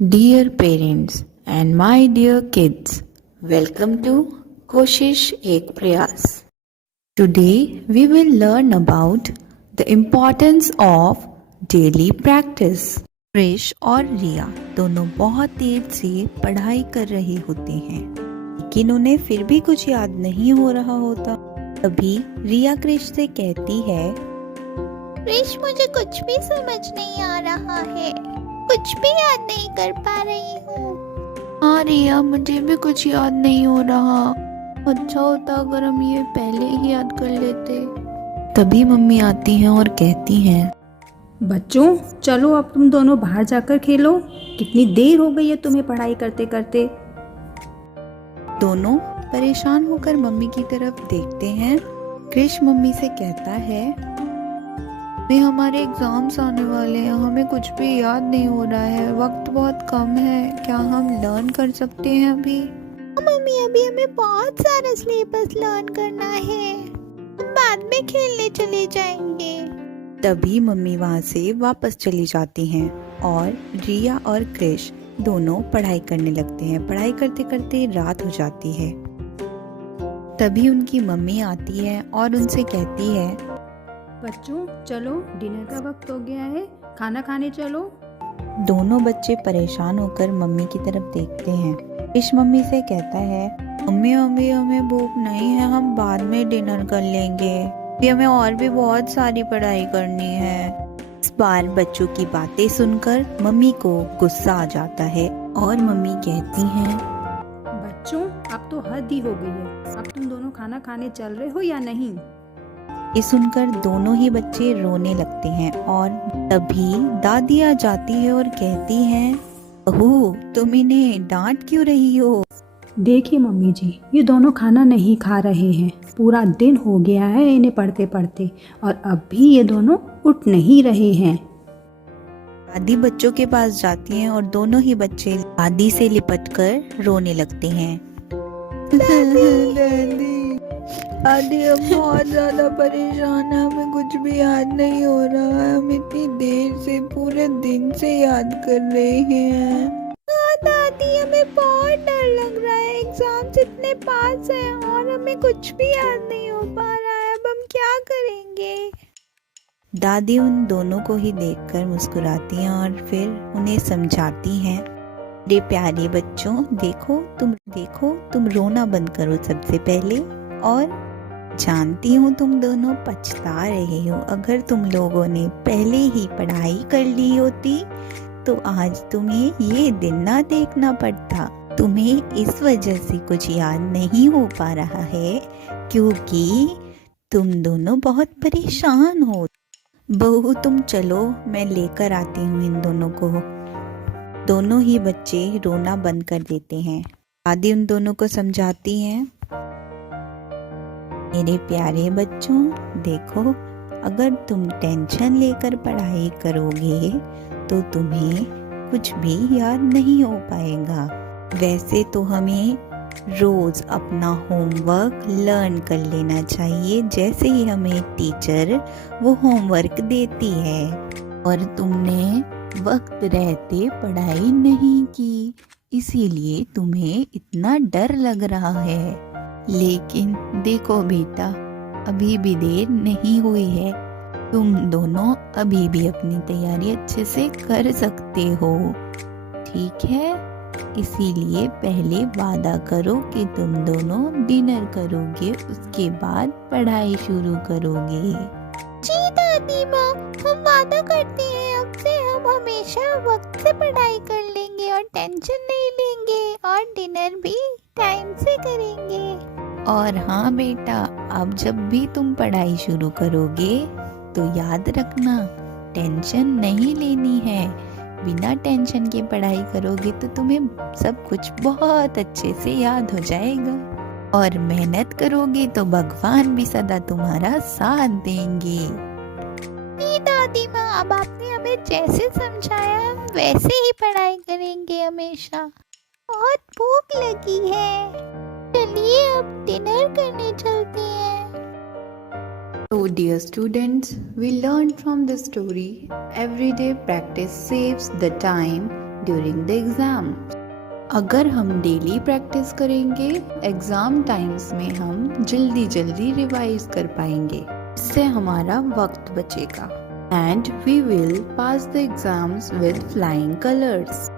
Dear parents and my dear kids, welcome to Koshish Ek Prayas. Today we will learn about the importance of daily practice. Krrish और रिया दोनों बहुत देर से पढ़ाई कर रहे होते हैं, लेकिन उन्हें फिर भी कुछ याद नहीं हो रहा होता। तभी रिया क्रिश से कहती है, क्रिश मुझे कुछ भी समझ नहीं आ रहा है, कुछ भी याद नहीं कर पा रही हूँ। हाँ रिया, मुझे भी कुछ याद नहीं हो रहा। अच्छा होता अगर हम ये पहले ही याद कर लेते। तभी मम्मी आती हैं और कहती हैं, बच्चों चलो अब तुम दोनों बाहर जाकर खेलो। कितनी देर हो गई है तुम्हें पढ़ाई करते करते। दोनों परेशान होकर मम्मी की तरफ देखते हैं। क्रिश मम्मी से कहता है, अभी हमारे एग्जाम्स आने वाले हैं, हमें कुछ भी याद नहीं हो रहा है, वक्त बहुत कम है, क्या हम लर्न कर सकते हैं अभी? मम्मी अभी हमें बहुत सारा सिलेबस लर्न करना है, हम बाद में खेलने चले जाएंगे। तभी मम्मी वहाँ से वापस चली जाती हैं और रिया और क्रिश दोनों पढ़ाई करने लगते हैं। पढ़ाई करते करते रात हो जाती है। तभी उनकी मम्मी आती है और उनसे कहती है, बच्चों चलो डिनर का वक्त हो गया है, खाना खाने चलो। दोनों बच्चे परेशान होकर मम्मी की तरफ देखते हैं। क्रिश मम्मी से कहता है, मम्मी अभी हमें भूख नहीं है, हम बाद में डिनर कर लेंगे, अभी हमें और भी बहुत सारी पढ़ाई करनी है। इस बार बच्चों की बातें सुनकर मम्मी को गुस्सा आ जाता है और मम्मी कहती हैं, बच्चों अब तो हद ही हो गई है, अब तुम दोनों खाना खाने चल रहे हो या नहीं। ये सुनकर दोनों ही बच्चे रोने लगते हैं और तभी दादी आ जाती है और कहती हैं, बहू तुम इन्हें डांट क्यों रही हो? देखिए मम्मी जी, ये दोनों खाना नहीं खा रहे हैं, पूरा दिन हो गया है इन्हें पढ़ते पढ़ते और अब भी ये दोनों उठ नहीं रहे हैं। दादी बच्चों के पास जाती हैं और दोनों ही बच्चे दादी से लिपटकर रोने लगते हैं। दादी हम बहुत ज्यादा परेशान है, हमें कुछ भी याद नहीं हो रहा है, हम इतनी देर से पूरे दिन से याद कर रहे हैं। हाँ दादी हमें बहुत डर लग रहा है, एग्जाम्स इतने पास हैं और हमें कुछ भी याद नहीं हो पा रहा है, अब हम क्या करेंगे? दादी उन दोनों को ही देखकर मुस्कुराती हैं और फिर उन्हें समझाती हैं, मेरे प्यारे बच्चों देखो तुम रोना बंद करो सबसे पहले, और जानती हूँ तुम दोनों पछता रहे हो। अगर तुम लोगों ने पहले ही पढ़ाई कर ली होती तो आज तुम्हें ये दिन ना देखना पड़ता। तुम्हें इस वजह से कुछ याद नहीं हो पा रहा है क्योंकि तुम दोनों बहुत परेशान हो। बहू तुम चलो, मैं लेकर आती हूँ इन दोनों को। दोनों ही बच्चे रोना बंद कर देते हैं। दादी उन दोनों को समझाती हैं, मेरे प्यारे बच्चों देखो, अगर तुम टेंशन लेकर पढ़ाई करोगे तो तुम्हें कुछ भी याद नहीं हो पाएगा। वैसे तो हमें रोज अपना होमवर्क लर्न कर लेना चाहिए जैसे ही हमें टीचर वो होमवर्क देती है, और तुमने वक्त रहते पढ़ाई नहीं की इसीलिए तुम्हें इतना डर लग रहा है। लेकिन देखो बेटा, अभी भी देर नहीं हुई है, तुम दोनों अभी भी अपनी तैयारी अच्छे से कर सकते हो, ठीक है? इसीलिए पहले वादा करो कि तुम दोनों डिनर करोगे, उसके बाद पढ़ाई शुरू करोगे। जी दादी माँ, हम वादा करते हैं अब से हम हमेशा वक्त से पढ़ाई कर लेंगे और टेंशन नहीं लेंगे और डिनर भी टाइम से करेंगे। और हाँ बेटा, अब जब भी तुम पढ़ाई शुरू करोगे तो याद रखना, टेंशन नहीं लेनी है। बिना टेंशन के पढ़ाई करोगे तो तुम्हें सब कुछ बहुत अच्छे से याद हो जाएगा, और मेहनत करोगे तो भगवान भी सदा तुम्हारा साथ देंगे। दादी माँ, अब आपने हमें जैसे समझाया हम वैसे ही पढ़ाई करेंगे हमेशा। बहुत भूख लगी है, चलिए अब डिनर करने चलते हैं। So dear students, we learned from this story, everyday practice saves the time during the exam. अगर हम डेली प्रैक्टिस करेंगे एग्ज़ाम टाइम्स में हम जल्दी जल्दी रिवाइज कर पाएंगे, इससे हमारा वक्त बचेगा and we will pass the exams with flying colours.